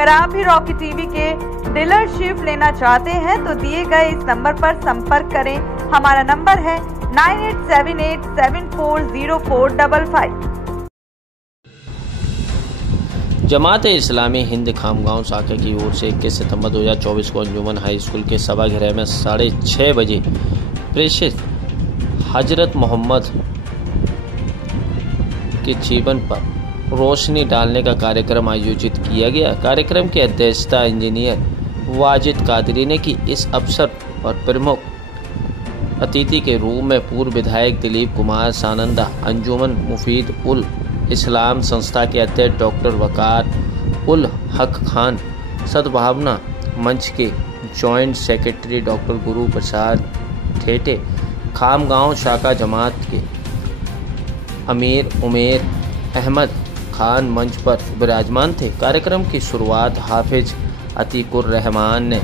अगर आप भी रॉकी टीवी के डीलरशिप लेना चाहते हैं तो दिए गए इस नंबर पर संपर्क करें। हमारा नंबर है 9878740455। जमात इस्लामी हिंद खामगांव शाखा की ओर से 21 सितंबर 2024 को अंजुमन हाई स्कूल के सभागृह में 6:30 बजे प्रेषित हजरत मोहम्मद के जीवन पर रोशनी डालने का कार्यक्रम आयोजित किया गया। कार्यक्रम की अध्यक्षता इंजीनियर वाजिद कादरी ने की। इस अवसर पर प्रमुख अतिथि के रूप में पूर्व विधायक दिलीप कुमार सानंदा, अंजुमन मुफीद उल इस्लाम संस्था के अध्यक्ष डॉक्टर वकार उल हक खान, सद्भावना मंच के joint secretary doctor Guru Prasad ठेटे, Khamgaon शाखा जमात के अमीर उमेर अहमद खान मंच पर विराजमान थे। कार्यक्रम की शुरुआत हाफिज अतीकुर रहमान ने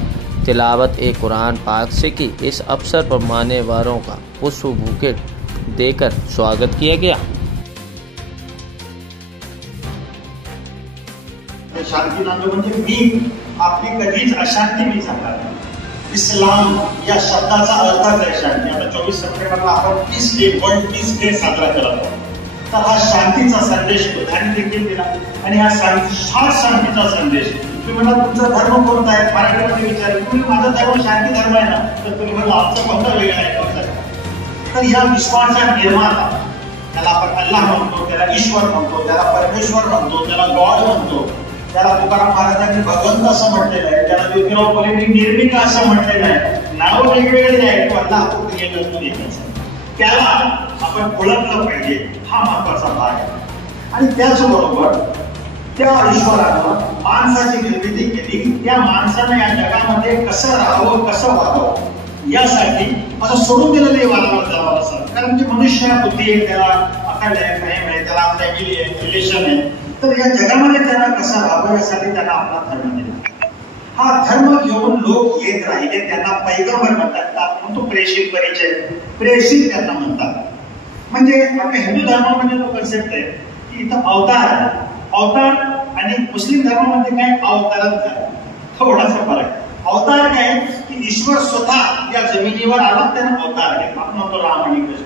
तिलावत कुरान पाक से की। इस अवसर पर मान्यवरों का पुष्प बुके देकर स्वागत किया गया। शांती नांदो म्हणजे मी आपली कधीच अशांती मी सांगणार नाही। इस्लाम या शब्दाचा अर्थच आहे शांती। आता 24 सप्टेंबरला आपण peace day, world peace day साजरा करत आहोत। तर हा शांतीचा संदेश बुद्धांनी देखील दिला आणि हा शांतीचा संदेश। तुम्ही म्हणा तुमचा धर्म कोणता आहे? मराठीमध्ये विचारलं तुम्ही माझा धर्म शांती धर्म आहे ना, तर तुम्ही म्हणा आमचा कोणता वेगळा आहे? तर या विश्वाचा निर्माता, त्याला आपण अल्लाह म्हणतो, त्याला ईश्वर म्हणतो, त्याला परमेश्वर म्हणतो, त्याला गॉड म्हणतो, त्याला तुकाराम महाराजांनी भगवंत असं म्हटलेलं आहे, त्याला ज्योतिराव फुलेंनी निर्मिका असं म्हटलेलं आहे। नाव वेगवेगळे आहेत, तो अल्लाह तो क्रिएटर तो एकच आहे। त्याला आपण ओळखलं पाहिजे, हा महत्वाचा भाग आहे। आणि त्याचबरोबर त्या ईश्वरानं माणसाची निर्मिती केली, त्या माणसानं या जगामध्ये कसं राहावं, कसं वागावं यासाठी असं सोडून दिलेलं वातावरण जावं असं। कारण म्हणजे मनुष्य बुद्धी आहे, त्याला अकल आहे, प्रेम आहे, त्याला फॅमिली आहे, रिलेशन आहे। तर या जगामध्ये त्यांना कसं राहावं यासाठी त्यांना आपला धर्म दिला। हा धर्म घेऊन लोक येत राहिले, त्यांना पैगंबर म्हणतात। आपण तो प्रेषित परिचय, प्रेषित त्यांना म्हणतात। म्हणजे आपल्या हिंदू धर्मामध्ये तो कन्सेप्ट आहे की इथं अवतार आहे, अवतार आणि मुस्लिम धर्मामध्ये काय अवतारच आहे, थोडासा फरक आहे। अवतार काय की ईश्वर स्वतः या जमिनीवर आला, त्याने अवतार आहे, आपण म्हणतो राम आणि कृष्ण।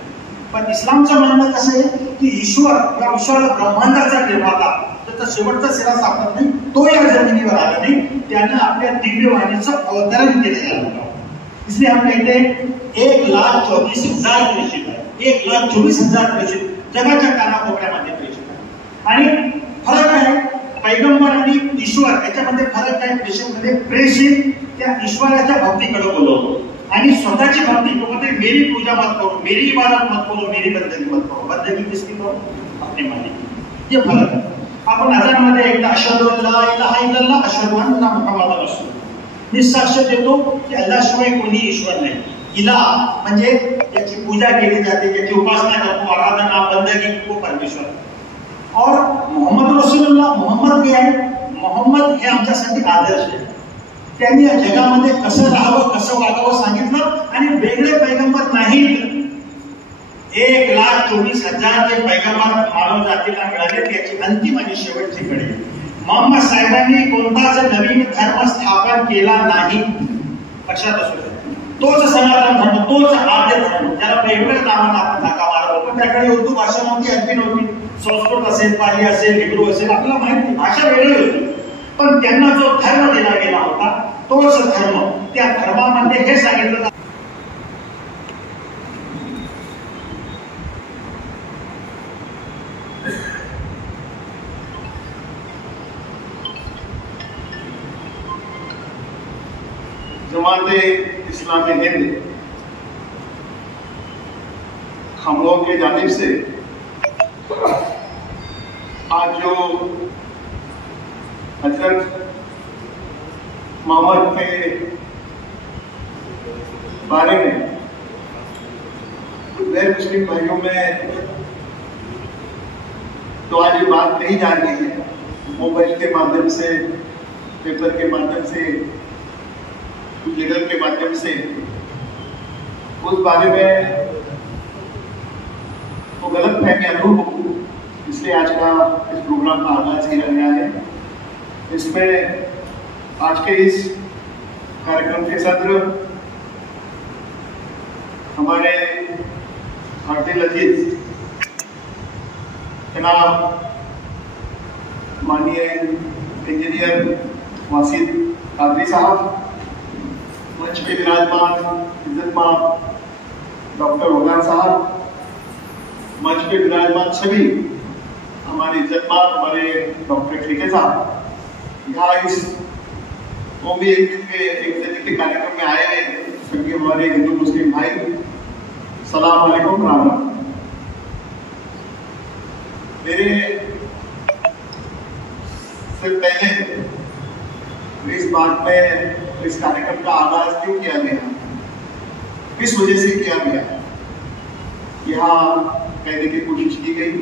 पण इस्लामचं म्हणणं कसं आहे की ईश्वर या विश्वाला ब्रह्मांडाचा निर्माता, त्याचा शेवटचा सिरा सापडत नाही, तो या जमिनीवर आला नाही, त्याने आपल्या दिव्यवाणीचं अवतरण केलं। इसलिए हम कहते हैं 1,24,000 प्रेषित आहे, 1,24,000 प्रेषित जगाच्या कानाकोपऱ्यामध्ये प्रेषित आहे। आणि फरक आहे पैगंबर आणि ईश्वर याच्यामध्ये फरक आहे। प्रेषितमध्ये प्रेषित त्या ईश्वराच्या भक्तीकडे बोलवतो आणि स्वतःची भक्ती म्हणजे मेरी पूजा मत करो, मेरी इबादत मत करो, मेरी बंदगी मत करो। बंदगी किसकी करो? अपने मालिक। ये फरक आहे। आपण अजानमध्ये एकदा अशहदु अल्ला इलाहा इल्लल्लाह अशहदु अन्ना मुहम्मदर रसूलुल्लाह निस्साक्ष देतो की अल्लाहशिवाय कोणी ईश्वर नाही। इलाह म्हणजे याची पूजा केली जाते, याची उपासना करतो, आराधना, बंदगी को परमेश्वर। और मोहम्मद रसूलुल्लाह, मोहम्मद काय आहे? मोहम्मद हे आमच्यासाठी आदर्श आहे। त्यांनी या जगामध्ये कसं राहावं, कसं वागावं सांगितलं आणि वेगळे पैगंबर नाहीत। 1,24,000 जे पैगंबर मानव जातीला मिळाले त्याची अंतिम आणि शेवटची कडी। मोहम्मद साहेबांनी कोणताच नवीन धर्म स्थापन केला नाही, लक्षात असू दे। तोच सनातन धर्म, तोच आद्य धर्म, ज्याला वेगवेगळ्या नावानं आपण धाका मारतो। पण त्याकडे उर्दू भाषा नव्हती, अरबी नव्हती, संस्कृत असेल, पाली असेल, हिब्रू असेल, आपल्याला माहिती भाषा वेगळी होती। पण त्यांना जो धर्म दिला गेला होता तोच धर्म, त्या धर्मामध्ये हे सांगितलं जमात इस्लामी हिंद खामगांव की जानिब से आज जो हजरत मोहम्मद के बारे में गैर मुस्लिम भाइयों में तो आज ये बात कही जा रही है, मोबाइल के माध्यम से, पेपर के माध्यम से, जगह के माध्यम से, उस बारे में वो गलत फहमियां दूर हो, इसलिए आज का इस प्रोग्राम का आगाज किया गया है। इसमें आज के इस कार्यक्रम के सत्र हमारे भारतीय अजीज जनाब माननीय इंजीनियर वासिद कादरी साहब, मंच पे विराजमान इज्जतमान डॉक्टर वगार साहब, मंच पे विराजमान सभी हमारे इज्जतमान हमारे डॉक्टर ठेके साहब, यहाँ इस कौमी एकता के कार्यक्रम में आए हैं सभी हमारे हिंदू मुस्लिम भाई, सलाम अलैकुम, राम राम। मेरे से पहले इस बात में इस कार्यक्रम का आगाज क्यों किया गया, किस वजह से किया गया, यहाँ कहने की कोशिश की गई।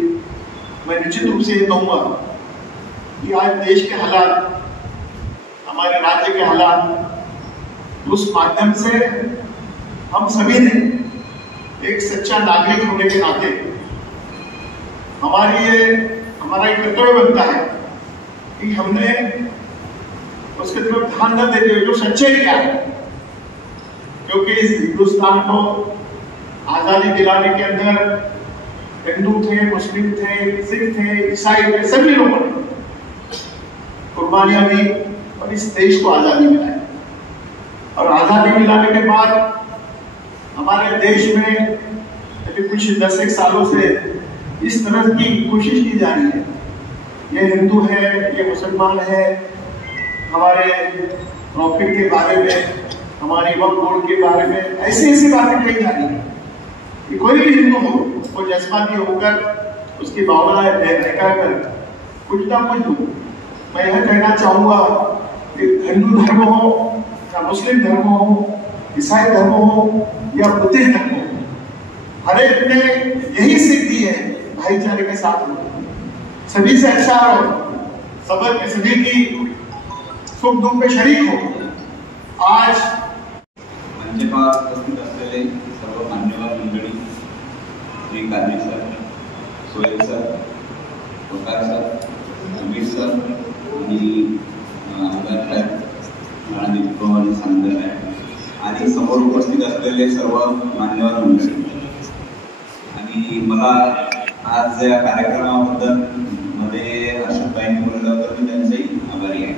मैं निश्चित रूप से ये कहूँगा कि आज देश के हालात, हमारे राज्य के हालात, उस माध्यम से हम सभी ने एक सच्चा नागरिक होने के नाते हमारा एक कर्तव्य बनता है कि हमने उसके तरफ ध्यान न देते हुए जो सच्चाई क्या है, क्योंकि इस हिंदुस्तान को आजादी दिलाने के अंदर हिंदू थे, मुस्लिम थे, सिख थे, ईसाई थे, सभी लोगों ने कुर्बानियां दी और इस देश को आजादी मिलाई। और आजादी मिलाने के बाद हमारे देश में कुछ 10 सालों से इस तरह की कोशिश की जा रही है, ये हिंदू है, ये मुसलमान है, हमारे प्रॉफिट के बारे में, हमारी वक्फ बोर्ड के बारे में ऐसी बातें कही जा रही है कि कोई भी हिंदू हो वो जज्बाती होकर उसकी भावनाएं बहकर कुछ ना कुछ हो। मैं यह कहना चाहूंगा कि हिंदू धर्म हो या मुस्लिम धर्म हो, ईसाई धर्म हो या बुद्धिस्ट धर्म हो, हर एक ने यही सीख दी है भाईचारे के साथ सभी से अच्छा हो, सभी की सुख दुख में शरीक हो। आज मंचपास उपस्थित असलेले सर्व मान्यवर मंडळी, श्री कादरी सर, सोहेल सर, वकार सर, अमीर सर आणि आमदार साहेब, आणि सांगत आहे आणि समोर उपस्थित असलेले सर्व मान्यवर मंडळी, आणि मला आज या कार्यक्रमाबद्दल मध्ये अशोकताईंनी बोललं तर मी त्यांचेही आभारी आहे।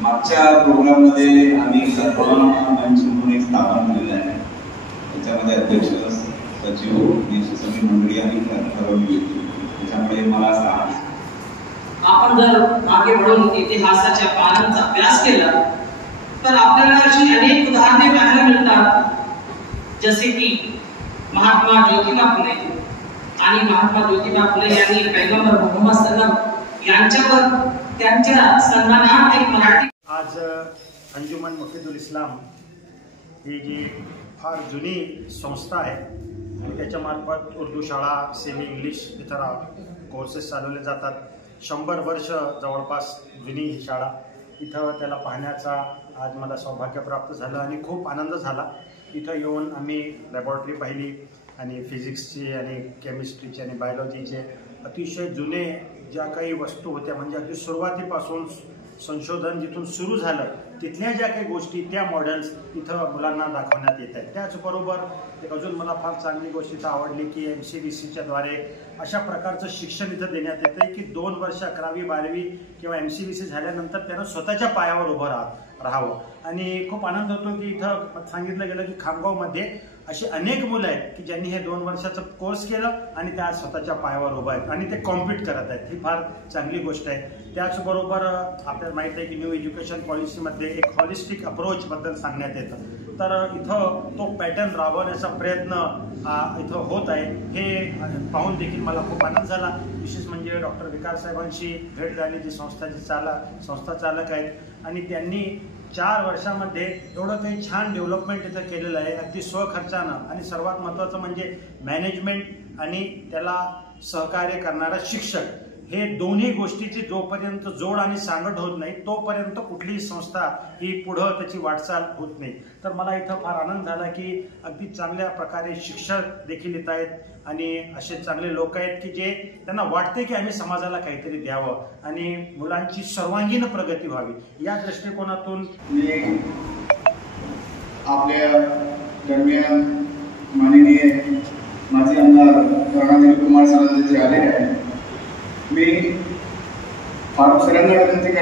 मागच्या प्रोग्राम मध्ये आम्ही मंच म्हणून एक स्थापन केलेलं आहे, त्याच्यामध्ये अध्यक्ष, सचिव, सगळी मंडळी आम्ही ठरवली होती। त्याच्यामुळे मला आपण जर मागे वळून इतिहासाच्या पानांचा अभ्यास केला तर आपल्याला अशी अनेक उदाहरणे पाहायला मिळतात, जसे की महात्मा ज्योतिबा फुले आणि महात्मा ज्योतिबा फुले यांनी पैगंबर मोहम्मद सल्लम यांच्यावर त्यांच्या सन्मानार्थ एक मराठी आज अंजुमन मुफीदुल इस्लाम ही जी फार जुनी संस्था आहे आणि त्याच्यामार्फत उर्दू शाळा, सेमी इंग्लिश इतर कोर्सेस चालवले जातात। 100 वर्ष जवळपास जुनी ही शाळा, इथं त्याला पाहण्याचा आज मला सौभाग्य प्राप्त झालं आणि खूप आनंद झाला। इथं येऊन आम्ही लॅबॉरेटरी पाहिली आणि फिजिक्सची आणि केमिस्ट्रीची आणि बायोलॉजीचे अतिशय जुने ज्या काही वस्तू होत्या, म्हणजे अगदी सुरुवातीपासून संशोधन जिथून सुरू झालं तिथल्या ज्या काही गोष्टी, त्या मॉडेल्स इथं मुलांना दाखवण्यात येत आहेत। त्याचबरोबर एक अजून मला फार चांगली गोष्ट इथं आवडली की MCVCच्या द्वारे अशा प्रकारचं शिक्षण इथं देण्यात येतं आहे की 2 वर्ष 11वी 12वी किंवा MCVC झाल्यानंतर त्यानं स्वतःच्या पायावर उभं राहावं। आणि खूप आनंद होतो की इथं सांगितलं गेलं की खामगावमध्ये अशी अनेक मुलं आहेत की ज्यांनी हे 2 वर्षाचं कोर्स केलं आणि त्या स्वतःच्या पायावर उभा आहेत आणि ते कॉम्पीट करत आहेत, ही फार चांगली गोष्ट आहे। त्याचबरोबर आपल्याला माहित आहे की न्यू एज्युकेशन पॉलिसीमध्ये एक हॉलिस्टिक अप्रोच बद्दल सांगण्यात येतं, तर इथं तो पॅटर्न राबवण्याचा प्रयत्न इथं होत आहे, हे पाहून देखील मला खूप आनंद झाला। विशेष म्हणजे डॉक्टर विकार साहेबांशी भेट झाली, जी संस्था चालक आहेत आणि त्यांनी 4 वर्षामध्ये एवढं काही छान डेव्हलपमेंट इथं केलेलं आहे, अगदी स्वखर्चानं। आणि सर्वात महत्त्वाचं म्हणजे मॅनेजमेंट आणि त्याला सहकार्य करणारा शिक्षक, हे दोन्ही गोष्टीची जोपर्यंत जोड आणि सांगड होत नाही तोपर्यंत कुठलीही संस्था ही पुढे त्याची वाटचाल होत नाही। तर मला इथं फार आनंद झाला की अगदी चांगल्या प्रकारे शिक्षक देखील येत आहेत आणि असे चांगले लोक आहेत की जे त्यांना वाटते की आम्ही समाजाला काहीतरी द्यावं आणि मुलांची सर्वांगीण प्रगती व्हावी या दृष्टिकोनातून मी आपल्या दरम्यान माननीय माजी आमदार कर्णानिल कुमार सरांचे आले आहे. मी फारुख सरांना विनंती